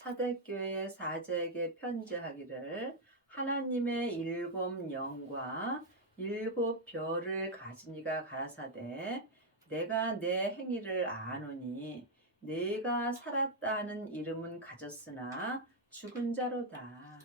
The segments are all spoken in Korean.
사대교회 사제에게 편지하기를 하나님의 일곱 영과 일곱 별을 가진 이가 가라사대 내가 내 행위를 아노니 내가 살았다 하는 이름은 가졌으나 죽은 자로다.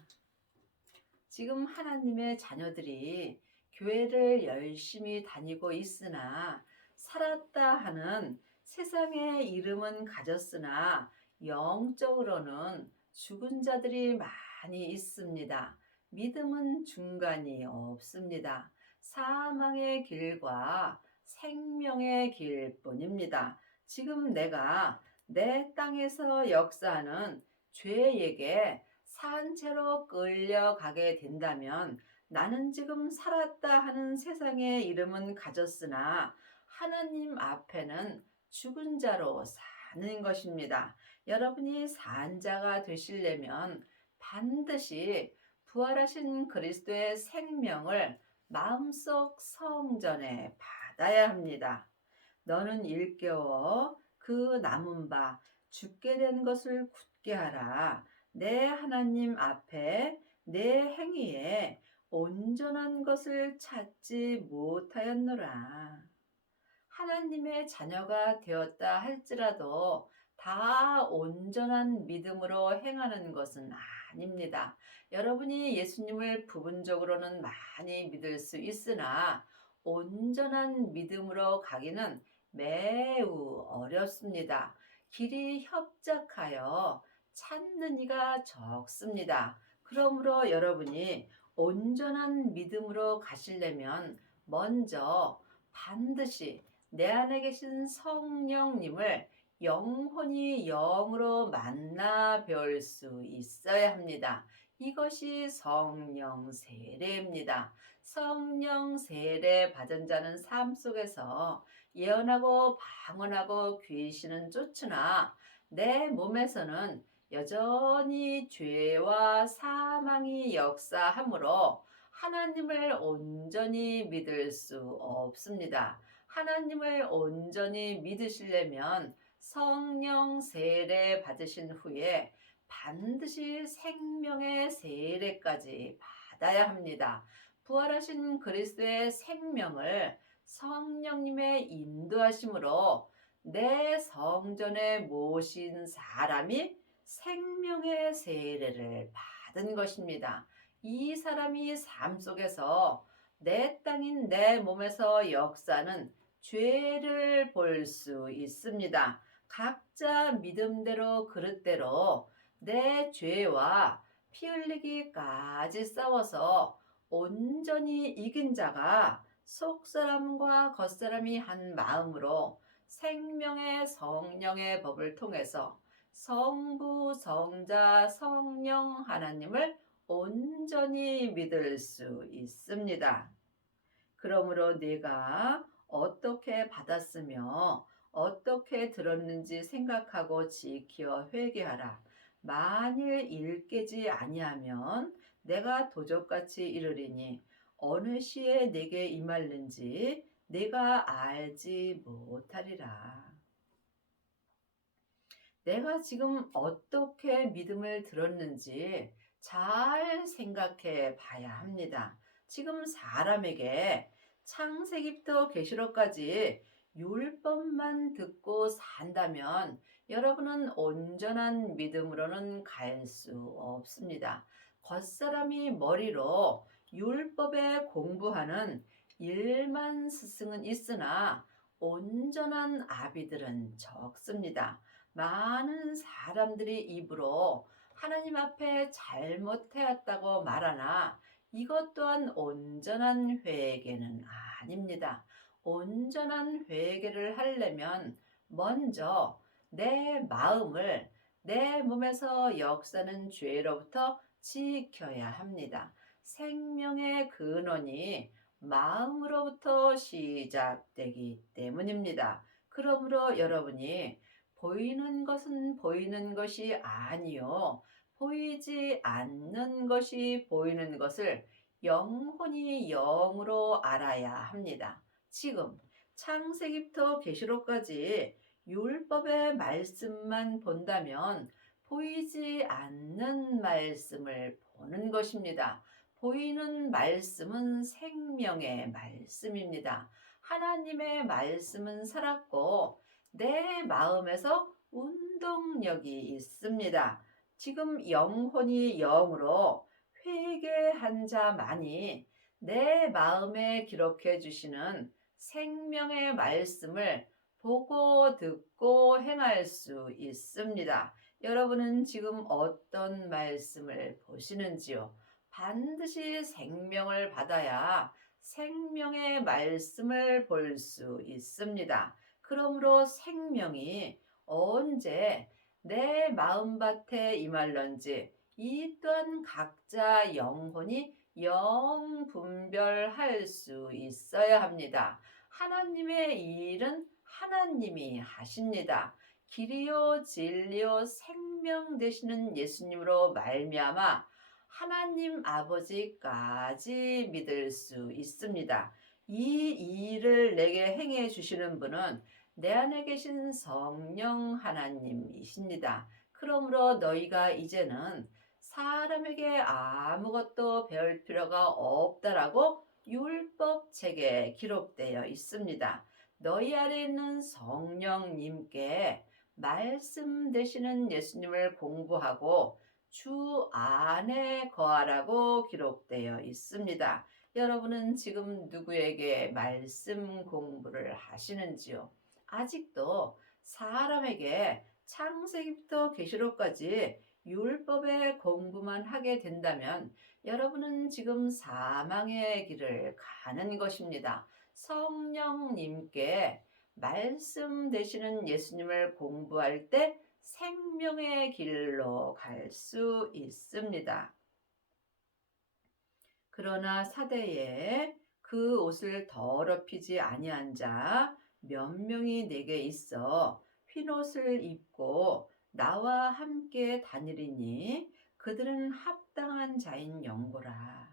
지금 하나님의 자녀들이 교회를 열심히 다니고 있으나 살았다 하는 세상의 이름은 가졌으나 영적으로는 죽은 자들이 많이 있습니다. 믿음은 중간이 없습니다. 사망의 길과 생명의 길뿐입니다. 지금 내가 내 땅에서 역사하는 죄에게 산채로 끌려가게 된다면 나는 지금 살았다 하는 세상의 이름은 가졌으나 하나님 앞에는 죽은 자로 사는 것입니다. 여러분이 산 자가 되시려면 반드시 부활하신 그리스도의 생명을 마음속 성전에 받아야 합니다. 너는 일깨워 그 남은 바 죽게 된 것을 굳게 하라. 내 하나님 앞에 내 행위에 온전한 것을 찾지 못하였노라. 하나님의 자녀가 되었다 할지라도 다 온전한 믿음으로 행하는 것은 아닙니다. 여러분이 예수님을 부분적으로는 많이 믿을 수 있으나 온전한 믿음으로 가기는 매우 어렵습니다. 길이 협착하여 찾는 이가 적습니다. 그러므로 여러분이 온전한 믿음으로 가시려면 먼저 반드시 내 안에 계신 성령님을 영혼이 영으로 만나 뵐 수 있어야 합니다. 이것이 성령 세례입니다. 성령 세례 받은 자는 삶 속에서 예언하고 방언하고 귀신은 쫓으나 내 몸에서는 여전히 죄와 사망이 역사하므로 하나님을 온전히 믿을 수 없습니다. 하나님을 온전히 믿으시려면 성령 세례 받으신 후에 반드시 생명의 세례까지 받아야 합니다. 부활하신 그리스도의 생명을 성령님의 인도하심으로 내 성전에 모신 사람이 생명의 세례를 받은 것입니다. 이 사람이 삶 속에서 내 땅인 내 몸에서 역사는 죄를 볼 수 있습니다. 각자 믿음대로 그릇대로 내 죄와 피 흘리기까지 싸워서 온전히 이긴 자가 속사람과 겉사람이 한 마음으로 생명의 성령의 법을 통해서 성부, 성자, 성령 하나님을 온전히 믿을 수 있습니다. 그러므로 네가 어떻게 받았으며 어떻게 들었는지 생각하고 지키어 회개하라. 만일 일깨지 아니하면 내가 도적같이 이르리니 어느 시에 내게 임할는지 내가 알지 못하리라. 내가 지금 어떻게 믿음을 들었는지 잘 생각해 봐야 합니다. 지금 사람에게 창세기부터 계시록까지 율법만 듣고 산다면 여러분은 온전한 믿음으로는 갈 수 없습니다. 겉사람이 머리로 율법에 공부하는 일만 스승은 있으나 온전한 아비들은 적습니다. 많은 사람들이 입으로 하나님 앞에 잘못해왔다고 말하나 이것 또한 온전한 회개는 아닙니다. 온전한 회개를 하려면 먼저 내 마음을 내 몸에서 역사는 죄로부터 지켜야 합니다. 생명의 근원이 마음으로부터 시작되기 때문입니다. 그러므로 여러분이 보이는 것은 보이는 것이 아니요 보이지 않는 것이 보이는 것을 영혼이 영으로 알아야 합니다. 지금 창세기부터 계시록까지 율법의 말씀만 본다면 보이지 않는 말씀을 보는 것입니다. 보이는 말씀은 생명의 말씀입니다. 하나님의 말씀은 살았고 내 마음에서 운동력이 있습니다. 지금 영혼이 영으로 회개한 자만이 내 마음에 기록해 주시는 생명의 말씀을 보고 듣고 행할 수 있습니다. 여러분은 지금 어떤 말씀을 보시는지요? 반드시 생명을 받아야 생명의 말씀을 볼 수 있습니다. 그러므로 생명이 언제 내 마음밭에 임할런지 이 또한 각자 영혼이 영 분별할 수 있어야 합니다. 하나님의 일은 하나님이 하십니다. 길이요 진리요 생명 되시는 예수님으로 말미암아 하나님 아버지까지 믿을 수 있습니다. 이 일을 내게 행해 주시는 분은 내 안에 계신 성령 하나님이십니다. 그러므로 너희가 이제는 사람에게 아무것도 배울 필요가 없다라고 율법책에 기록되어 있습니다. 너희 안에 있는 성령님께 말씀 되시는 예수님을 공부하고 주 안에 거하라고 기록되어 있습니다. 여러분은 지금 누구에게 말씀 공부를 하시는지요? 아직도 사람에게 창세기부터 계시록까지 율법의 공부만 하게 된다면 여러분은 지금 사망의 길을 가는 것입니다. 성령님께 말씀 되시는 예수님을 공부할 때 생명의 길로 갈 수 있습니다. 그러나 사대에 그 옷을 더럽히지 아니한 자 몇 명이 내게 있어 흰옷을 입고 나와 함께 다니리니 그들은 합당한 자인 영고라.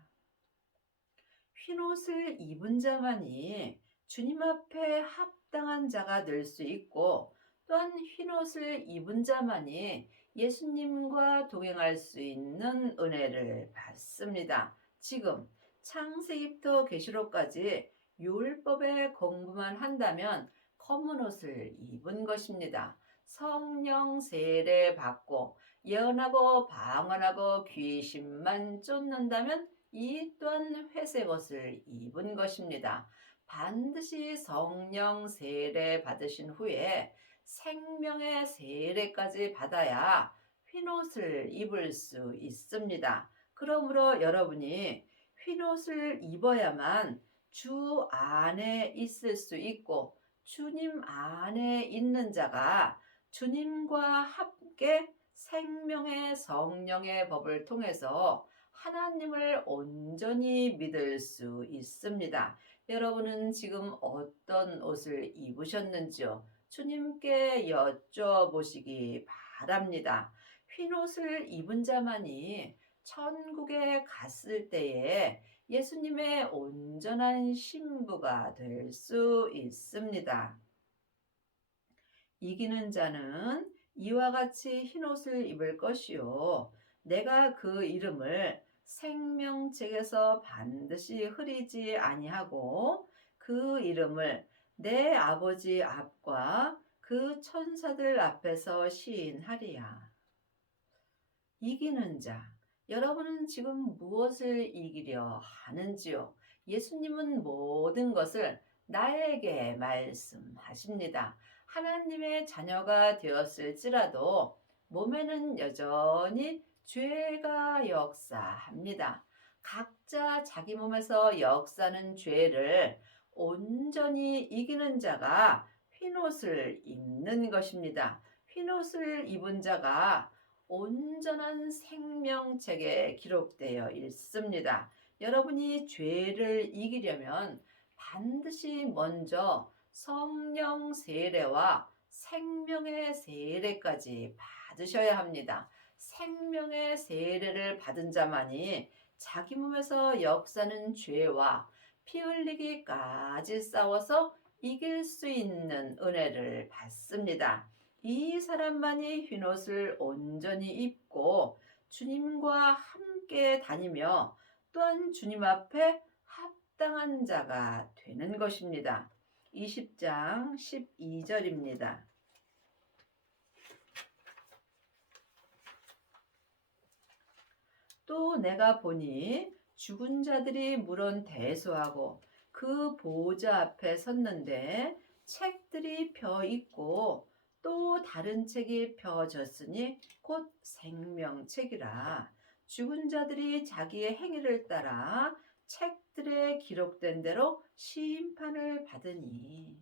흰옷을 입은 자만이 주님 앞에 합당한 자가 될 수 있고 또한 흰옷을 입은 자만이 예수님과 동행할 수 있는 은혜를 받습니다. 지금 창세기부터 계시록까지 율법의 공부만 한다면 검은 옷을 입은 것입니다. 성령 세례 받고 예언하고 방언하고 귀신만 쫓는다면 이 또한 회색 옷을 입은 것입니다. 반드시 성령 세례 받으신 후에 생명의 세례까지 받아야 흰옷을 입을 수 있습니다. 그러므로 여러분이 흰옷을 입어야만 주 안에 있을 수 있고 주님 안에 있는 자가 주님과 함께 생명의 성령의 법을 통해서 하나님을 온전히 믿을 수 있습니다. 여러분은 지금 어떤 옷을 입으셨는지요? 주님께 여쭤보시기 바랍니다. 흰 옷을 입은 자만이 천국에 갔을 때에 예수님의 온전한 신부가 될 수 있습니다. 이기는 자는 이와 같이 흰 옷을 입을 것이요 내가 그 이름을 생명책에서 반드시 흐리지 아니하고 그 이름을 내 아버지 앞과 그 천사들 앞에서 시인하리야. 이기는 자, 여러분은 지금 무엇을 이기려 하는지요? 예수님은 모든 것을 나에게 말씀하십니다. 하나님의 자녀가 되었을지라도 몸에는 여전히 죄가 역사합니다. 각자 자기 몸에서 역사하는 죄를 온전히 이기는 자가 흰옷을 입는 것입니다. 흰옷을 입은 자가 온전한 생명책에 기록되어 있습니다. 여러분이 죄를 이기려면 반드시 먼저 성령 세례와 생명의 세례까지 받으셔야 합니다. 생명의 세례를 받은 자만이 자기 몸에서 역사는 죄와 피 흘리기까지 싸워서 이길 수 있는 은혜를 받습니다. 이 사람만이 흰옷을 온전히 입고 주님과 함께 다니며 또한 주님 앞에 합당한 자가 되는 것입니다. 20장 12절입니다. 또 내가 보니 죽은 자들이 물은 대수하고 그 보호자 앞에 섰는데 책들이 펴 있고 또 다른 책이 펴졌으니 곧 생명책이라. 죽은 자들이 자기의 행위를 따라 책들에 기록된 대로 심판을 받으니,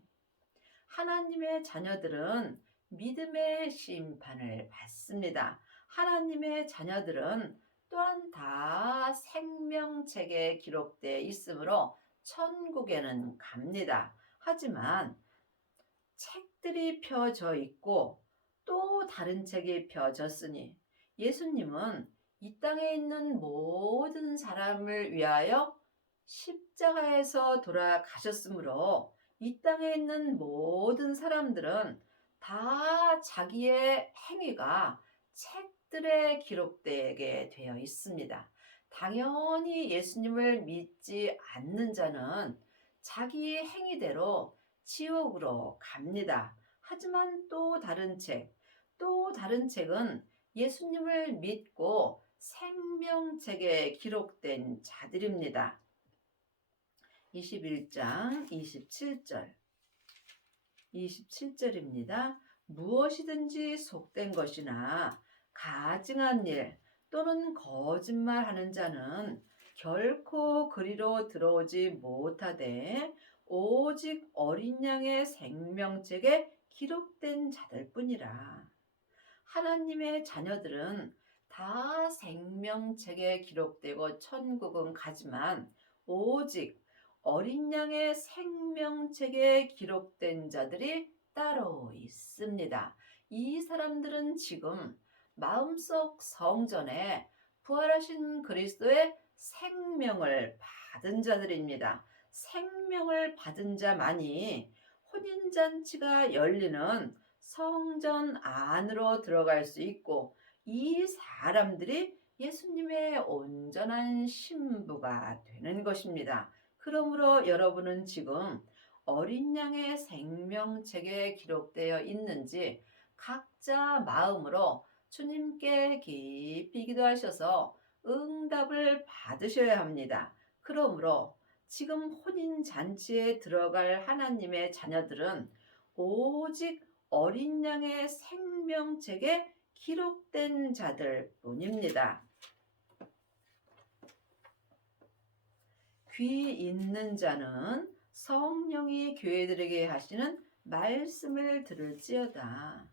하나님의 자녀들은 믿음의 심판을 받습니다. 하나님의 자녀들은 또한 다 생명책에 기록되어 있으므로 천국에는 갑니다. 하지만 책들이 펴져 있고 또 다른 책이 펴졌으니, 예수님은 이 땅에 있는 모든 사람을 위하여 십자가에서 돌아가셨으므로 이 땅에 있는 모든 사람들은 다 자기의 행위가 책들에 기록되게 되어 있습니다. 당연히 예수님을 믿지 않는 자는 자기 행위대로 지옥으로 갑니다. 하지만 또 다른 책은 예수님을 믿고 생명책에 기록된 자들입니다. 21장 27절입니다. 무엇이든지 속된 것이나 가증한 일 또는 거짓말하는 자는 결코 그리로 들어오지 못하되 오직 어린 양의 생명책에 기록된 자들뿐이라. 하나님의 자녀들은 다 생명책에 기록되고 천국은 가지만 오직 어린 양의 생명책에 기록된 자들이 따로 있습니다. 이 사람들은 지금 마음속 성전에 부활하신 그리스도의 생명을 받은 자들입니다. 생명을 받은 자만이 혼인잔치가 열리는 성전 안으로 들어갈 수 있고, 이 사람들이 예수님의 온전한 신부가 되는 것입니다. 그러므로 여러분은 지금 어린 양의 생명책에 기록되어 있는지 각자 마음으로 주님께 깊이 기도하셔서 응답을 받으셔야 합니다. 그러므로 지금 혼인잔치에 들어갈 하나님의 자녀들은 오직 어린 양의 생명책에 기록된 자들 뿐입니다. 귀 있는 자는 성령이 교회들에게 하시는 말씀을 들을지어다.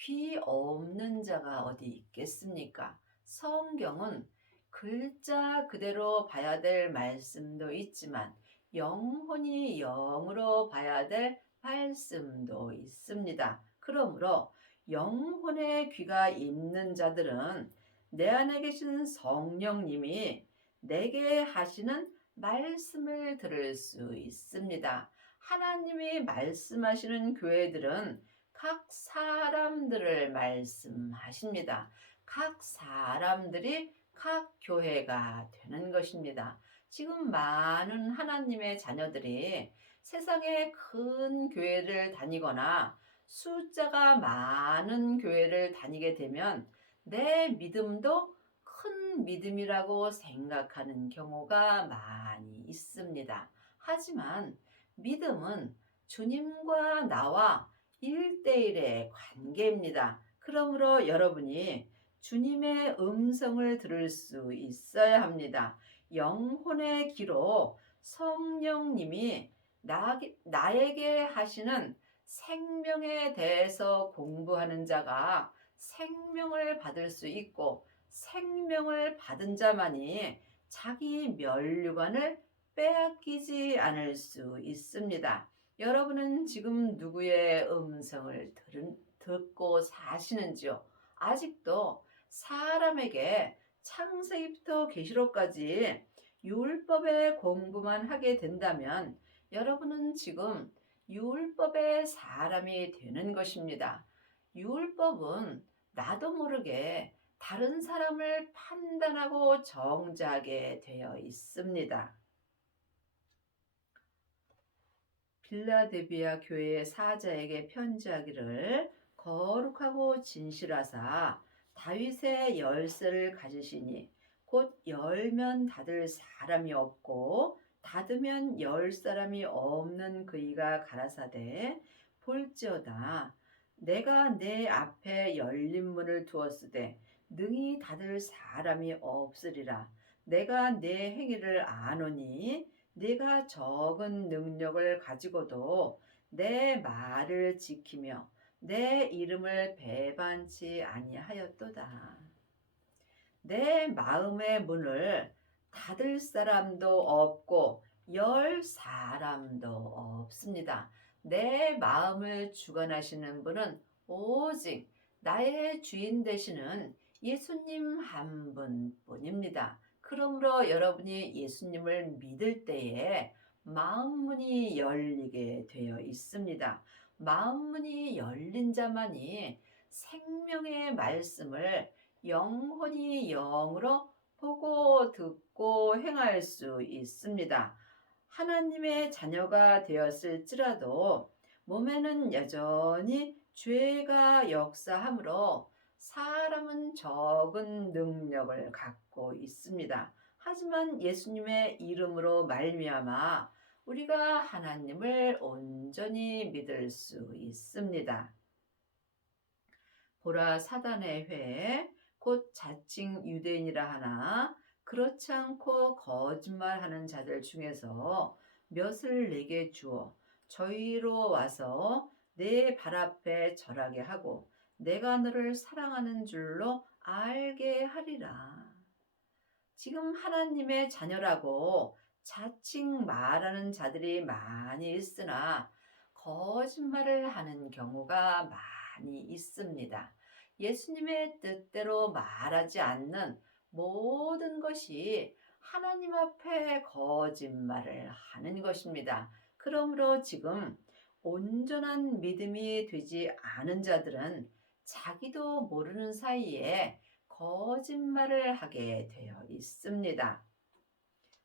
귀 없는 자가 어디 있겠습니까? 성경은 글자 그대로 봐야 될 말씀도 있지만 영혼이 영으로 봐야 될 말씀도 있습니다. 그러므로 영혼의 귀가 있는 자들은 내 안에 계신 성령님이 내게 하시는 말씀을 들을 수 있습니다. 하나님이 말씀하시는 교회들은 각 사람들을 말씀하십니다. 각 사람들이 각 교회가 되는 것입니다. 지금 많은 하나님의 자녀들이 세상의 큰 교회를 다니거나 숫자가 많은 교회를 다니게 되면 내 믿음도 큰 믿음이라고 생각하는 경우가 많이 있습니다. 하지만 믿음은 주님과 나와 1대1의 관계입니다. 그러므로 여러분이 주님의 음성을 들을 수 있어야 합니다. 영혼의 귀로 성령님이 나에게 하시는 생명에 대해서 공부하는 자가 생명을 받을 수 있고, 생명을 받은 자만이 자기 면류관을 빼앗기지 않을 수 있습니다. 여러분은 지금 누구의 음성을 듣고 사시는지요? 아직도 사람에게 창세기부터 계시록까지 율법의 공부만 하게 된다면 여러분은 지금 율법의 사람이 되는 것입니다. 율법은 나도 모르게 다른 사람을 판단하고 정죄하게 되어 있습니다. 빌라델비아 교회의 사자에게 편지하기를 거룩하고 진실하사 다윗의 열쇠를 가지시니 곧 열면 닫을 사람이 없고 닫으면 열 사람이 없는 그이가 가라사대 볼지어다 내가 내 앞에 열린 문을 두었으되 능히 닫을 사람이 없으리라 내가 내 행위를 아노니 네가 적은 능력을 가지고도 내 말을 지키며 내 이름을 배반치 아니하였도다. 내 마음의 문을 닫을 사람도 없고 열 사람도 없습니다. 내 마음을 주관하시는 분은 오직 나의 주인 되시는 예수님 한 분뿐입니다. 그러므로 여러분이 예수님을 믿을 때에 마음문이 열리게 되어 있습니다. 마음문이 열린 자만이 생명의 말씀을 영혼이 영으로 보고 듣고 행할 수 있습니다. 하나님의 자녀가 되었을지라도 몸에는 여전히 죄가 역사하므로 사람은 적은 능력을 갖고 있습니다. 하지만 예수님의 이름으로 말미암아 우리가 하나님을 온전히 믿을 수 있습니다. 보라 사단의 회, 곧 자칭 유대인이라 하나 그렇지 않고 거짓말하는 자들 중에서 몇을 내게 주어 저희로 와서 내 발 앞에 절하게 하고 내가 너를 사랑하는 줄로 알게 하리라. 지금 하나님의 자녀라고 자칭 말하는 자들이 많이 있으나 거짓말을 하는 경우가 많이 있습니다. 예수님의 뜻대로 말하지 않는 모든 것이 하나님 앞에 거짓말을 하는 것입니다. 그러므로 지금 온전한 믿음이 되지 않은 자들은 자기도 모르는 사이에 거짓말을 하게 되어 있습니다.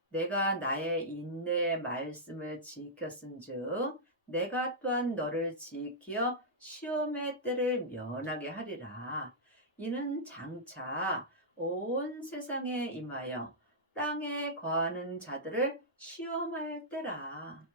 내가 나의 인내의 말씀을 지켰은즉 내가 또한 너를 지켜 시험의 때를 면하게 하리라. 이는 장차 온 세상에 임하여 땅에 거하는 자들을 시험할 때라.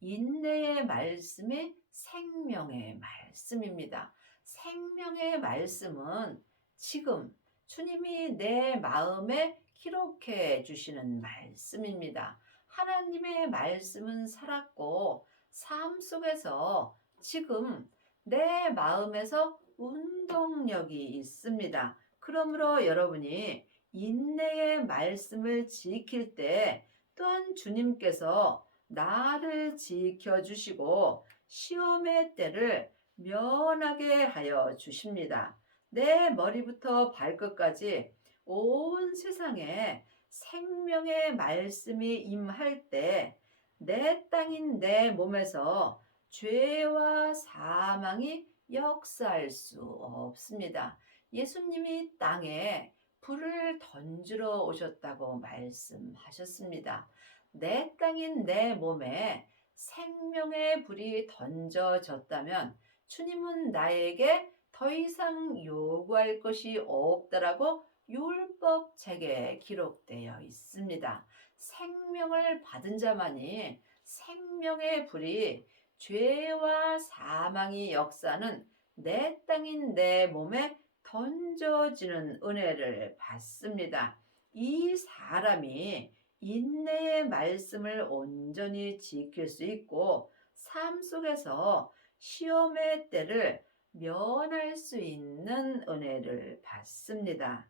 인내의 말씀이 생명의 말씀입니다. 생명의 말씀은 지금 주님이 내 마음에 기록해 주시는 말씀입니다. 하나님의 말씀은 살았고 삶 속에서 지금 내 마음에서 운동력이 있습니다. 그러므로 여러분이 인내의 말씀을 지킬 때 또한 주님께서 나를 지켜주시고 시험의 때를 면하게 하여 주십니다. 내 머리부터 발끝까지 온 세상에 생명의 말씀이 임할 때 내 땅인 내 몸에서 죄와 사망이 역사할 수 없습니다. 예수님이 땅에 불을 던지러 오셨다고 말씀하셨습니다. 내 땅인 내 몸에 생명의 불이 던져졌다면 주님은 나에게 더 이상 요구할 것이 없다라고 율법책에 기록되어 있습니다. 생명을 받은 자만이 생명의 불이 죄와 사망이 역사는 내 땅인 내 몸에 던져지는 은혜를 받습니다. 이 사람이 인내의 말씀을 온전히 지킬 수 있고 삶 속에서 시험의 때를 면할 수 있는 은혜를 받습니다.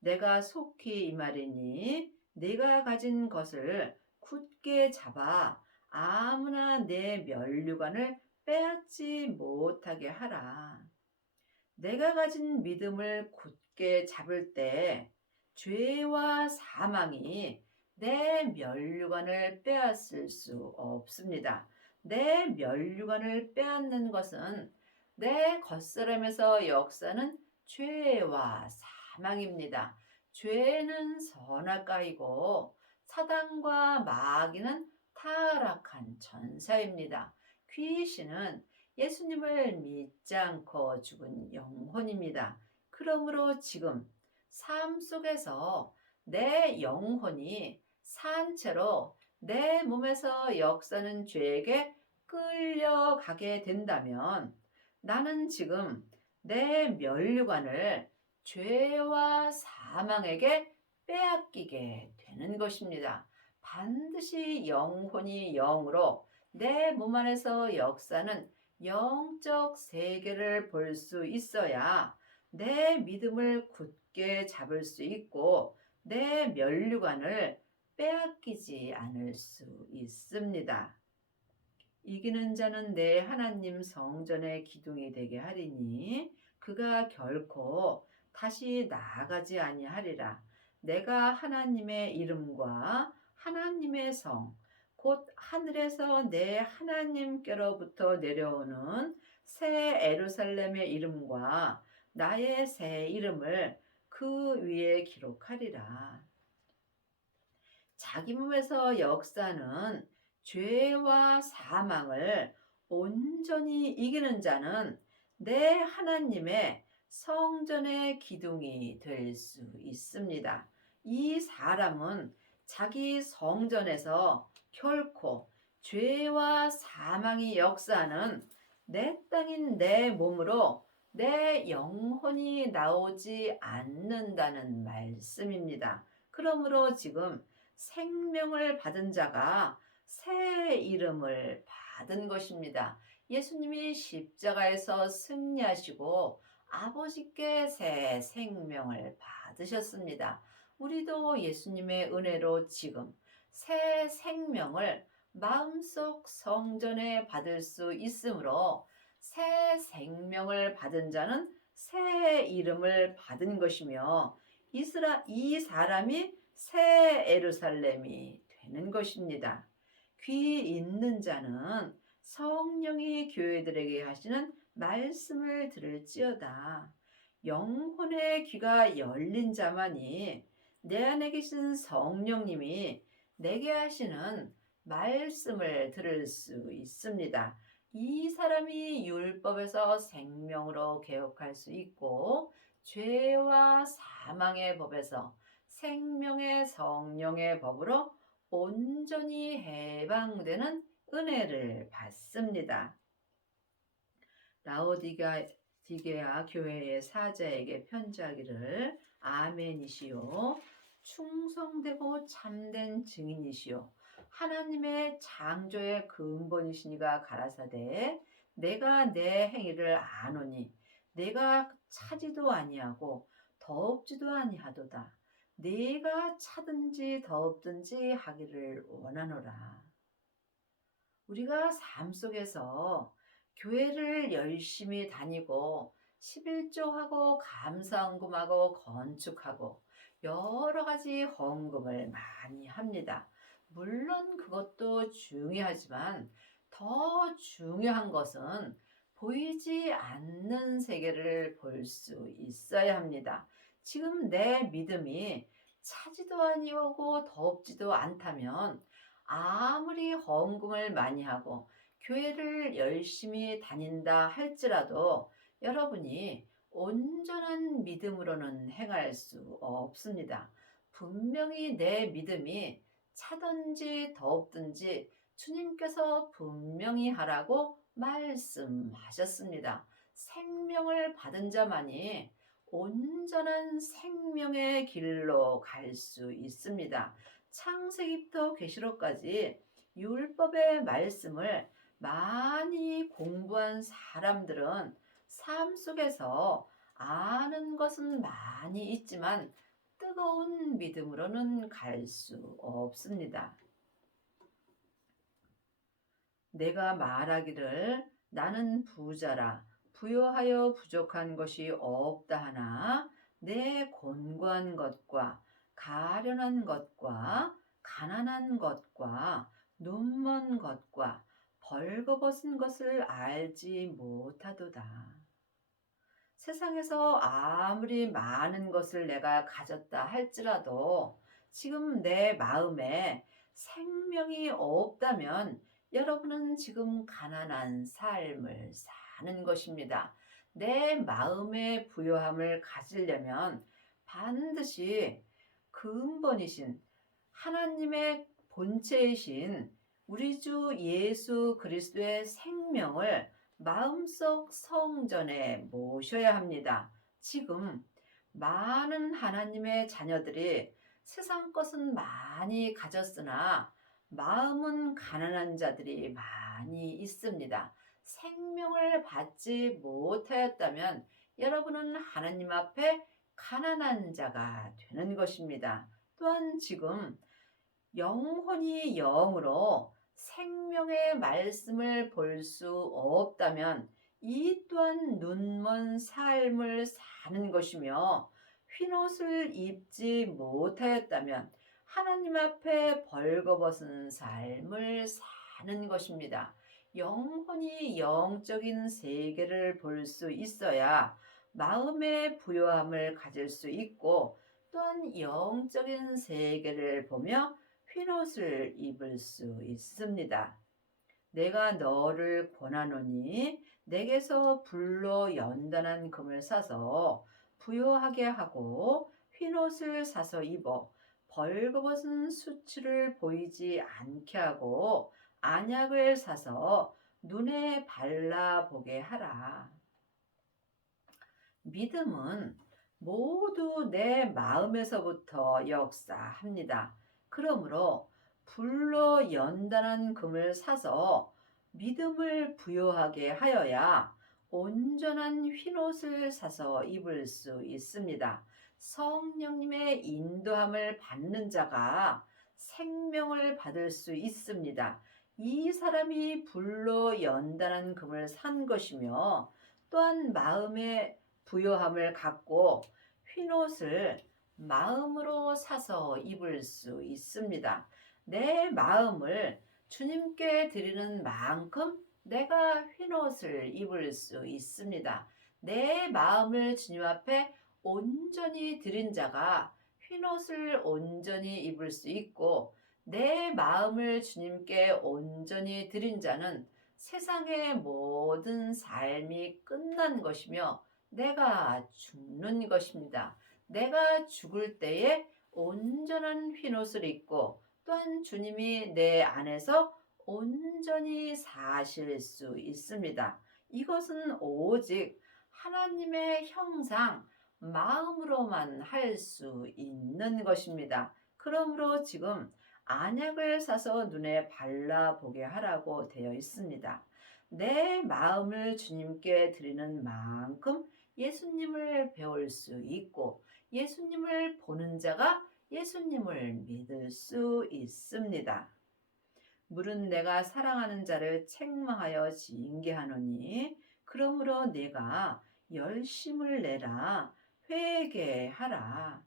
내가 속히 이 말이니 네가 가진 것을 굳게 잡아 아무나 내 면류관을 빼앗지 못하게 하라. 내가 가진 믿음을 굳게 잡을 때 죄와 사망이 내 면류관을 빼앗을 수 없습니다. 내 면류관을 빼앗는 것은 내 겉사람에서 역사는 죄와 사망입니다. 죄는 선악과이고 사단과 마귀는 타락한 천사입니다. 귀신은 예수님을 믿지 않고 죽은 영혼입니다. 그러므로 지금 삶 속에서 내 영혼이 산 채로 내 몸에서 역사는 죄에게 끌려가게 된다면 나는 지금 내 면류관을 죄와 사망에게 빼앗기게 되는 것입니다. 반드시 영혼이 영으로 내 몸 안에서 역사는 영적 세계를 볼 수 있어야 내 믿음을 굳게 잡을 수 있고 내 면류관을 빼앗기지 않을 수 있습니다. 이기는 자는 내 하나님 성전의 기둥이 되게 하리니 그가 결코 다시 나아가지 아니하리라. 내가 하나님의 이름과 하나님의 성, 곧 하늘에서 내 하나님께로부터 내려오는 새 에루살렘의 이름과 나의 새 이름을 그 위에 기록하리라. 자기 몸에서 역사는 죄와 사망을 온전히 이기는 자는 내 하나님의 성전의 기둥이 될 수 있습니다. 이 사람은 자기 성전에서 결코 죄와 사망이 역사하는 내 땅인 내 몸으로 내 영혼이 나오지 않는다는 말씀입니다. 그러므로 지금 생명을 받은 자가 새 이름을 받은 것입니다. 예수님이 십자가에서 승리하시고 아버지께 새 생명을 받으셨습니다. 우리도 예수님의 은혜로 지금 새 생명을 마음속 성전에 받을 수 있으므로 새 생명을 받은 자는 새 이름을 받은 것이며 이 사람이 새 에루살렘이 되는 것입니다. 귀 있는 자는 성령이 교회들에게 하시는 말씀을 들을지어다. 영혼의 귀가 열린 자만이 내 안에 계신 성령님이 내게 하시는 말씀을 들을 수 있습니다. 이 사람이 율법에서 생명으로 개혁할 수 있고 죄와 사망의 법에서 생명의 성령의 법으로 온전히 해방되는 은혜를 받습니다. 라오디게아 교회의 사자에게 편지하기를 아멘이시요 충성되고 참된 증인이시요 하나님의 창조의 근본이시니가 가라사대 내가 내 행위를 아노니 내가 차지도 아니하고 더없지도 아니하도다. 내가 차든지 더없든지 하기를 원하노라. 우리가 삶 속에서 교회를 열심히 다니고 11조하고 감사헌금하고 건축하고 여러 가지 헌금을 많이 합니다. 물론 그것도 중요하지만 더 중요한 것은 보이지 않는 세계를 볼 수 있어야 합니다. 지금 내 믿음이 차지도 아니하고 더없지도 않다면 아무리 헌금을 많이 하고 교회를 열심히 다닌다 할지라도 여러분이 온전한 믿음으로는 행할 수 없습니다. 분명히 내 믿음이 차든지 더없든지 주님께서 분명히 하라고 말씀하셨습니다. 생명을 받은 자만이 온전한 생명의 길로 갈 수 있습니다. 창세기부터 계시록까지 율법의 말씀을 많이 공부한 사람들은 삶 속에서 아는 것은 많이 있지만 뜨거운 믿음으로는 갈 수 없습니다. 내가 말하기를 나는 부자라 부요하여 부족한 것이 없다 하나 내 곤고한 것과 가련한 것과 가난한 것과 눈먼 것과 벌거벗은 것을 알지 못하도다. 세상에서 아무리 많은 것을 내가 가졌다 할지라도 지금 내 마음에 생명이 없다면 여러분은 지금 가난한 삶을 사는 것입니다. 내 마음의 부요함을 가지려면 반드시 근본이신 하나님의 본체이신 우리 주 예수 그리스도의 생명을 마음속 성전에 모셔야 합니다. 지금 많은 하나님의 자녀들이 세상 것은 많이 가졌으나 마음은 가난한 자들이 많이 있습니다. 생명을 받지 못하였다면 여러분은 하나님 앞에 가난한 자가 되는 것입니다. 또한 지금 영혼이 영으로 생명의 말씀을 볼 수 없다면 이 또한 눈먼 삶을 사는 것이며 흰옷을 입지 못하였다면 하나님 앞에 벌거벗은 삶을 사는 것입니다. 영혼이 영적인 세계를 볼 수 있어야 마음의 부요함을 가질 수 있고 또한 영적인 세계를 보며 흰옷을 입을 수 있습니다. 내가 너를 권하노니 내게서 불로 연단한 금을 사서 부요하게 하고 흰옷을 사서 입어 벌거벗은 수치를 보이지 않게 하고 안약을 사서 눈에 발라보게 하라. 믿음은 모두 내 마음에서부터 역사합니다. 그러므로 불로 연단한 금을 사서 믿음을 부여하게 하여야 온전한 흰옷을 사서 입을 수 있습니다. 성령님의 인도함을 받는 자가 생명을 받을 수 있습니다. 이 사람이 불로 연단한 금을 산 것이며 또한 마음의 부요함을 갖고 흰옷을 마음으로 사서 입을 수 있습니다. 내 마음을 주님께 드리는 만큼 내가 흰옷을 입을 수 있습니다. 내 마음을 주님 앞에 온전히 드린 자가 흰옷을 온전히 입을 수 있고 내 마음을 주님께 온전히 드린 자는 세상의 모든 삶이 끝난 것이며 내가 죽는 것입니다. 내가 죽을 때에 온전한 흰옷을 입고 또한 주님이 내 안에서 온전히 사실 수 있습니다. 이것은 오직 하나님의 형상, 마음으로만 할 수 있는 것입니다. 그러므로 지금 안약을 사서 눈에 발라보게 하라고 되어 있습니다. 내 마음을 주님께 드리는 만큼 예수님을 배울 수 있고 예수님을 보는 자가 예수님을 믿을 수 있습니다. 물은 내가 사랑하는 자를 책망하여 징계하노니 그러므로 내가 열심을 내라 회개하라.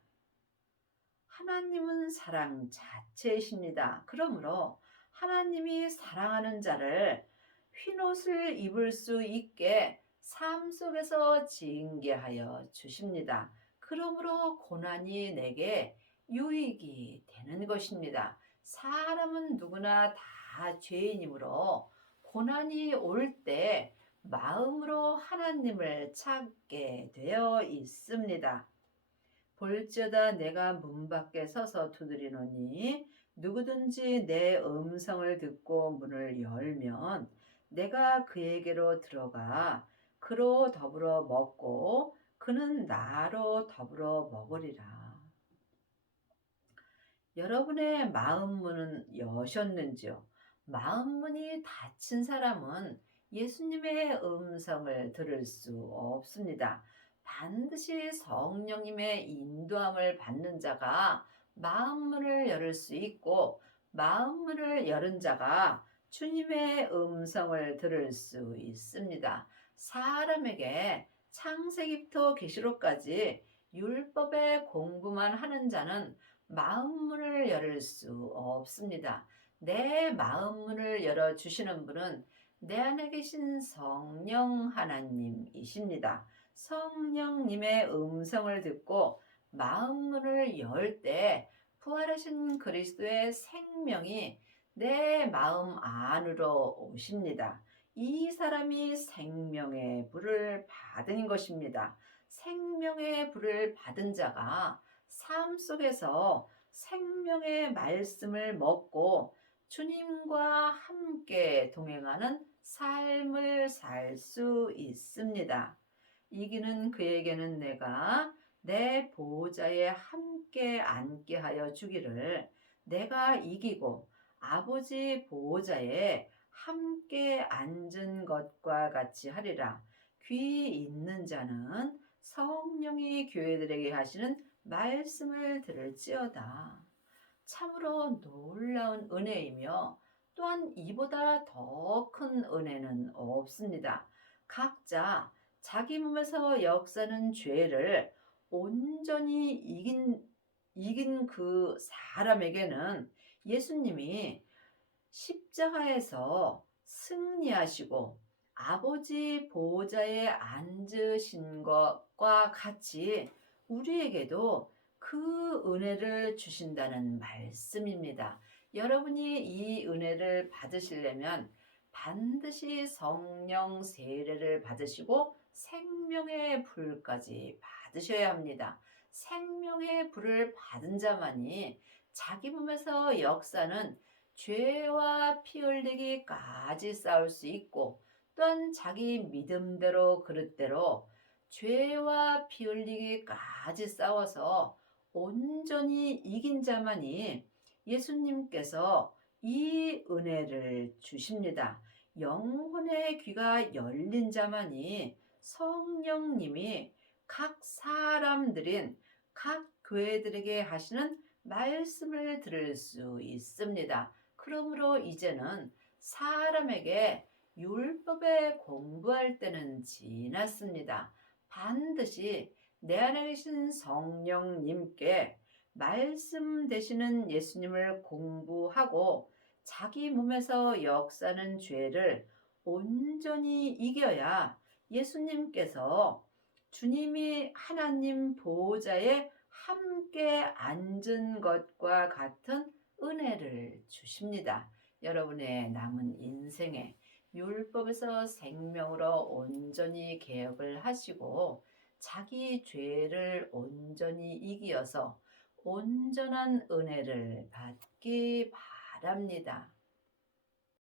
하나님은 사랑 자체이십니다. 그러므로 하나님이 사랑하는 자를 흰옷을 입을 수 있게 삶 속에서 징계하여 주십니다. 그러므로 고난이 내게 유익이 되는 것입니다. 사람은 누구나 다 죄인이므로 고난이 올 때 마음으로 하나님을 찾게 되어 있습니다. 볼지어다 내가 문 밖에 서서 두드리노니 누구든지 내 음성을 듣고 문을 열면 내가 그에게로 들어가 그로 더불어 먹고 그는 나로 더불어 먹으리라. 여러분의 마음 문은 여셨는지요? 마음 문이 닫힌 사람은 예수님의 음성을 들을 수 없습니다. 반드시 성령님의 인도함을 받는 자가 마음 문을 열을 수 있고 마음 문을 열은 자가 주님의 음성을 들을 수 있습니다. 사람에게 창세기부터 계시록까지 율법의 공부만 하는 자는 마음문을 열을 수 없습니다. 내 마음문을 열어주시는 분은 내 안에 계신 성령 하나님이십니다. 성령님의 음성을 듣고 마음문을 열 때 부활하신 그리스도의 생명이 내 마음 안으로 오십니다. 이 사람이 생명의 불을 받은 것입니다. 생명의 불을 받은 자가 삶 속에서 생명의 말씀을 먹고 주님과 함께 동행하는 삶을 살 수 있습니다. 이기는 그에게는 내가 내 보좌에 함께 앉게 하여 주기를, 내가 이기고 아버지 보좌에 함께 앉은 것과 같이 하리라. 귀 있는 자는 성령이 교회들에게 하시는 말씀을 들을지어다. 참으로 놀라운 은혜이며 또한 이보다 더 큰 은혜는 없습니다. 각자 자기 몸에서 역사는 죄를 온전히 이긴 그 사람에게는 예수님이 십자가에서 승리하시고 아버지 보좌에 앉으신 것과 같이 우리에게도 그 은혜를 주신다는 말씀입니다. 여러분이 이 은혜를 받으시려면 반드시 성령 세례를 받으시고 생명의 불까지 받으셔야 합니다. 생명의 불을 받은 자만이 자기 몸에서 역사는 죄와 피 흘리기까지 싸울 수 있고, 또한 자기 믿음대로 그릇대로 죄와 피 흘리기까지 싸워서 온전히 이긴 자만이 예수님께서 이 은혜를 주십니다. 영혼의 귀가 열린 자만이 성령님이 각 사람들인 각 교회들에게 하시는 말씀을 들을 수 있습니다. 그러므로 이제는 사람에게 율법에 공부할 때는 지났습니다. 반드시 내 안에 계신 성령님께 말씀 되시는 예수님을 공부하고 자기 몸에서 역사는 죄를 온전히 이겨야 예수님께서 주님이 하나님 보좌에 함께 앉은 것과 같은 은혜를 주십니다. 여러분의 남은 인생에 율법에서 생명으로 온전히 개혁을 하시고 자기 죄를 온전히 이기어서 온전한 은혜를 받기 바랍니다.